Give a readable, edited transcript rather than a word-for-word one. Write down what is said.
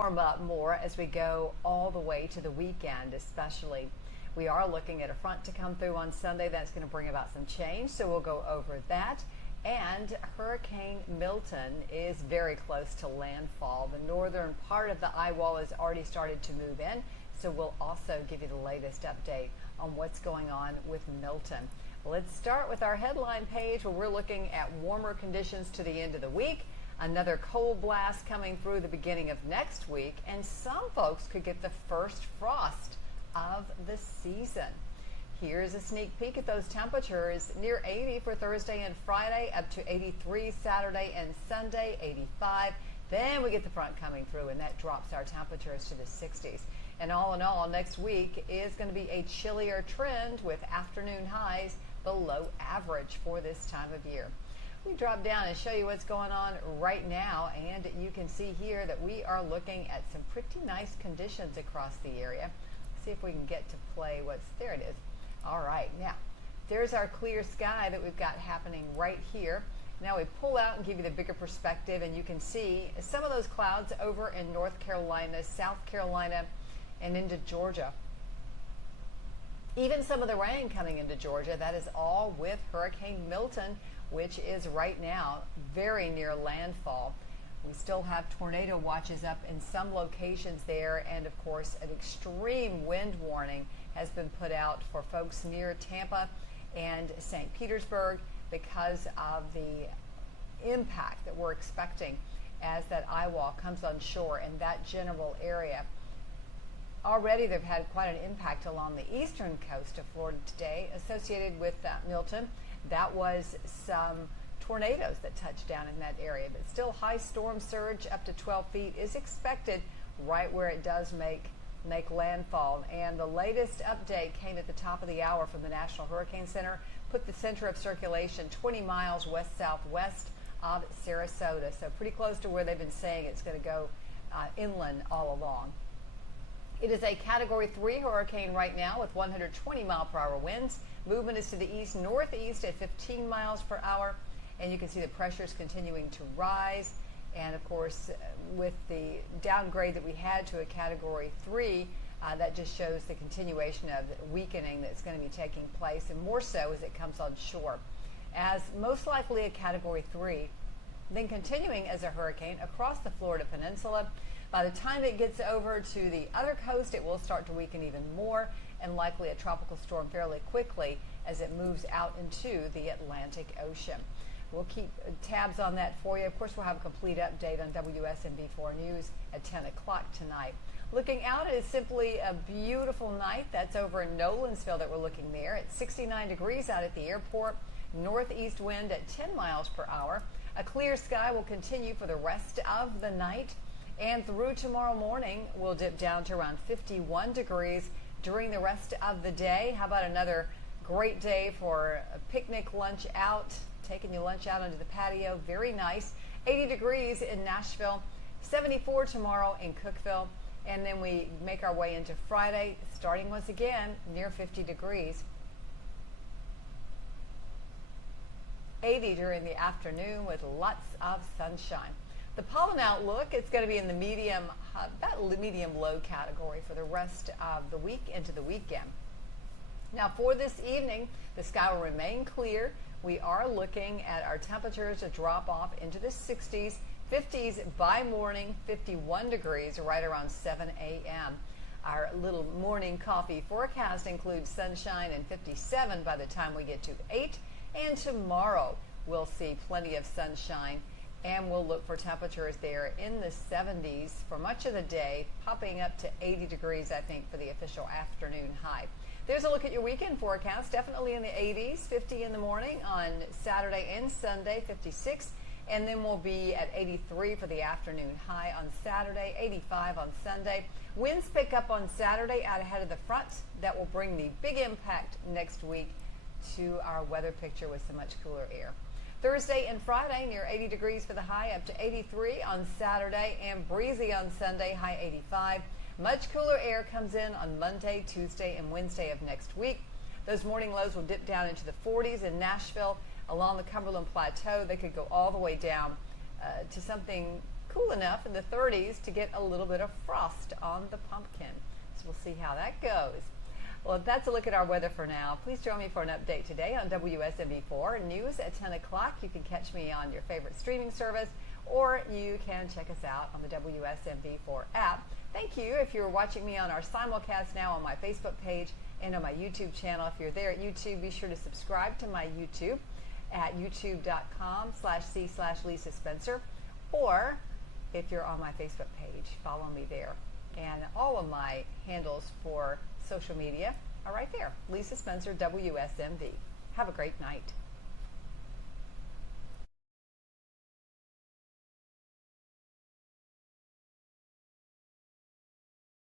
Warm up more as we go all the way to the weekend, especially. We are looking at a front to come through on Sunday that's going to bring about some change, so we'll go over that. And Hurricane Milton is very close to landfall. The northern part of the eye wall has already started to move in, so we'll also give you the latest update on what's going on with Milton. Let's start with our headline page where we're looking at warmer conditions to the end of the week. Another cold blast coming through the beginning of next week, and some folks could get the first frost of the season. Here's a sneak peek at those temperatures. Near 80 for Thursday and Friday, up to 83 Saturday and Sunday, 85. Then we get the front coming through, and that drops our temperatures to the 60s. And all in all, next week is going to be a chillier trend with afternoon highs below average for this time of year. We drop down and show you what's going on right now, and you can see here that we are looking at some pretty nice conditions across the area. See if we can get to play there it is. All right, now there's our clear sky that we've got happening right here. Now we pull out and give you the bigger perspective, and you can see some of those clouds over in North Carolina, South Carolina, and into Georgia. Even some of the rain coming into Georgia. That is all with Hurricane Milton, which is right now very near landfall. We still have tornado watches up in some locations there, and of course an extreme wind warning has been put out for folks near Tampa and St. Petersburg because of the impact that we're expecting as that eye wall comes on shore in that general area. Already they've had quite an impact along the eastern coast of Florida today associated with Milton. That was some tornadoes that touched down in that area, but still high storm surge up to 12 feet is expected right where it does make landfall. And the latest update came at the top of the hour from the National Hurricane Center, put the center of circulation 20 miles west-southwest of Sarasota, so pretty close to where they've been saying it's going to go inland all along. It is a Category 3 hurricane right now with 120 mile per hour winds. Movement is to the east-northeast at 15 miles per hour, and you can see the pressures continuing to rise. And of course, with the downgrade that we had to a Category 3, that just shows the continuation of the weakening that's going to be taking place, and more so as it comes on shore. As most likely a Category 3, then continuing as a hurricane across the Florida Peninsula. By the time it gets over to the other coast, it will start to weaken even more, and likely a tropical storm fairly quickly as it moves out into the Atlantic Ocean. We'll keep tabs on that for you. Of course, we'll have a complete update on WSMB4 News at 10 o'clock tonight. Looking out, it is simply a beautiful night. That's over in Nolensville that we're looking there. It's 69 degrees out at the airport. Northeast wind at 10 miles per hour. A clear sky will continue for the rest of the night. And through tomorrow morning, we'll dip down to around 51 degrees during the rest of the day. How about another great day for a picnic lunch out, taking your lunch out onto the patio. Very nice. 80 degrees in Nashville, 74 tomorrow in Cookeville, and then we make our way into Friday, starting once again near 50 degrees. 80 during the afternoon with lots of sunshine. The pollen outlook, it's going to be in the medium, about medium-low category for the rest of the week into the weekend. Now for this evening, the sky will remain clear. We are looking at our temperatures to drop off into the 60s, 50s by morning, 51 degrees right around 7 a.m. Our little morning coffee forecast includes sunshine and 57 by the time we get to 8. And tomorrow we'll see plenty of sunshine, and we'll look for temperatures there in the 70s for much of the day, popping up to 80 degrees, I think, for the official afternoon high. There's a look at your weekend forecast, definitely in the 80s, 50 in the morning on Saturday and Sunday, 56, and then we'll be at 83 for the afternoon high on Saturday, 85 on Sunday. Winds pick up on Saturday out ahead of the front. That will bring the big impact next week to our weather picture with some much cooler air. Thursday and Friday, near 80 degrees for the high, up to 83 on Saturday, and breezy on Sunday, high 85. Much cooler air comes in on Monday, Tuesday, and Wednesday of next week. Those morning lows will dip down into the 40s in Nashville. Along the Cumberland Plateau, they could go all the way down to something cool enough in the 30s to get a little bit of frost on the pumpkin. So we'll see how that goes. Well, that's a look at our weather for now. Please join me for an update today on WSMV4 News at 10 o'clock. You can catch me on your favorite streaming service, or you can check us out on the WSMV4 app. Thank you if you're watching me on our simulcast now on my Facebook page and on my YouTube channel. If you're there at YouTube, be sure to subscribe to my YouTube at youtube.com/c/Lisa Spencer, or if you're on my Facebook page, follow me there. And all of my handles for social media are right there. Lisa Spencer, WSMV. Have a great night.